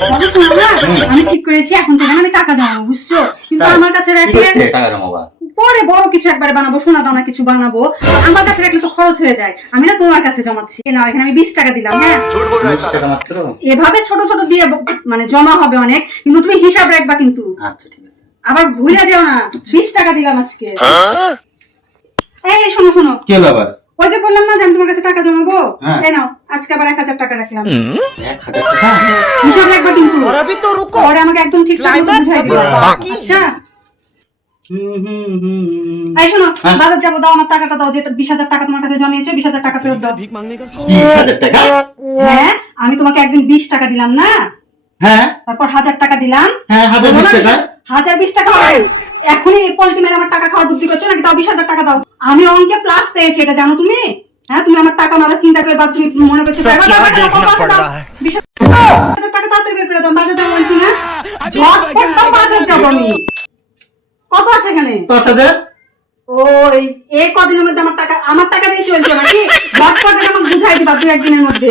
বাবা শোনো না, আমি ঠিক করেছি এখন থেকে আমি টাকা জমাবো, বুঝছো? কিন্তু আমার কাছে রাখলে টাকা জমাবা? পরে বড় কিছু একবারে বানাবো, সোনা দানা কিছু বানাবো। আমার কাছে রাখলে তো খরচ হয়ে যায়। আমি না তোমার কাছে জমাচ্ছি। না, এখানে আমি 20 টাকা দিলাম। হ্যাঁ, 20 টাকা মাত্র? এভাবে ছোট ছোট দিয়ে মানে জমা হবে অনেক, কিন্তু তুমি হিসাব রাখবা কিন্তু। আচ্ছা ঠিক আছে। আবার ভুলে যাও না, 20 টাকা দিলাম আজকে। এই শোনো শোনো, কি হলো আবার? ওই যে বললাম না যে আমি তোমার কাছে টাকা জমাবো, হ্যাঁ। এই নাও আজকে আবার 1000 টাকা রাখলাম। 1000 টাকা? হিসাব রাখবা কিন্তু। और अभी तो रुको, পরে আমাকে একদম ঠিক টাইম বুঝাই দিবা। বাকি। আচ্ছা হুম। এই শোনো, হ্যাঁ। বাজার যাবো, দাও আমার টাকাটা দাও, যেটা 20,000 টাকা তোমার কাছে জমিয়েছে, 20,000 টাকা ফেরত দাও। भीख मांगने का 20,000 টাকা? হ্যাঁ, আমি তোমাকে একদিন 20 টাকা দিলাম না, হ্যাঁ তারপর 1000 টাকা দিলাম। হ্যাঁ, 1020 টাকা। 1020 টাকা হয়। এখনই পল্টি মেরে আমার টাকা খাওয়ার বুদ্ধি করছো নাকি? দাও 20,000 টাকা দাও। আমি অঙ্কে প্লাস পেয়েছি, এটা জানো তুমি? হ্যাঁ, তুমি আমার টাকা মারার চিন্তা করে বা তুমি মনে করছো सब क्या देखना पड़ रहा है। 20,000 টাকা তাড়াতাড়ি বের করে দাও। বাজার যাবো বলছি না, ঝটপট দাও, বাজার যাবো আমি। কত আছে এখানে? 5000? ওই এই কদিনের মধ্যে আমার টাকা দিয়ে চলছে নাকি? ঝটপট আমাকে বুঝাই দিবা 2-1 দিনের মধ্যে।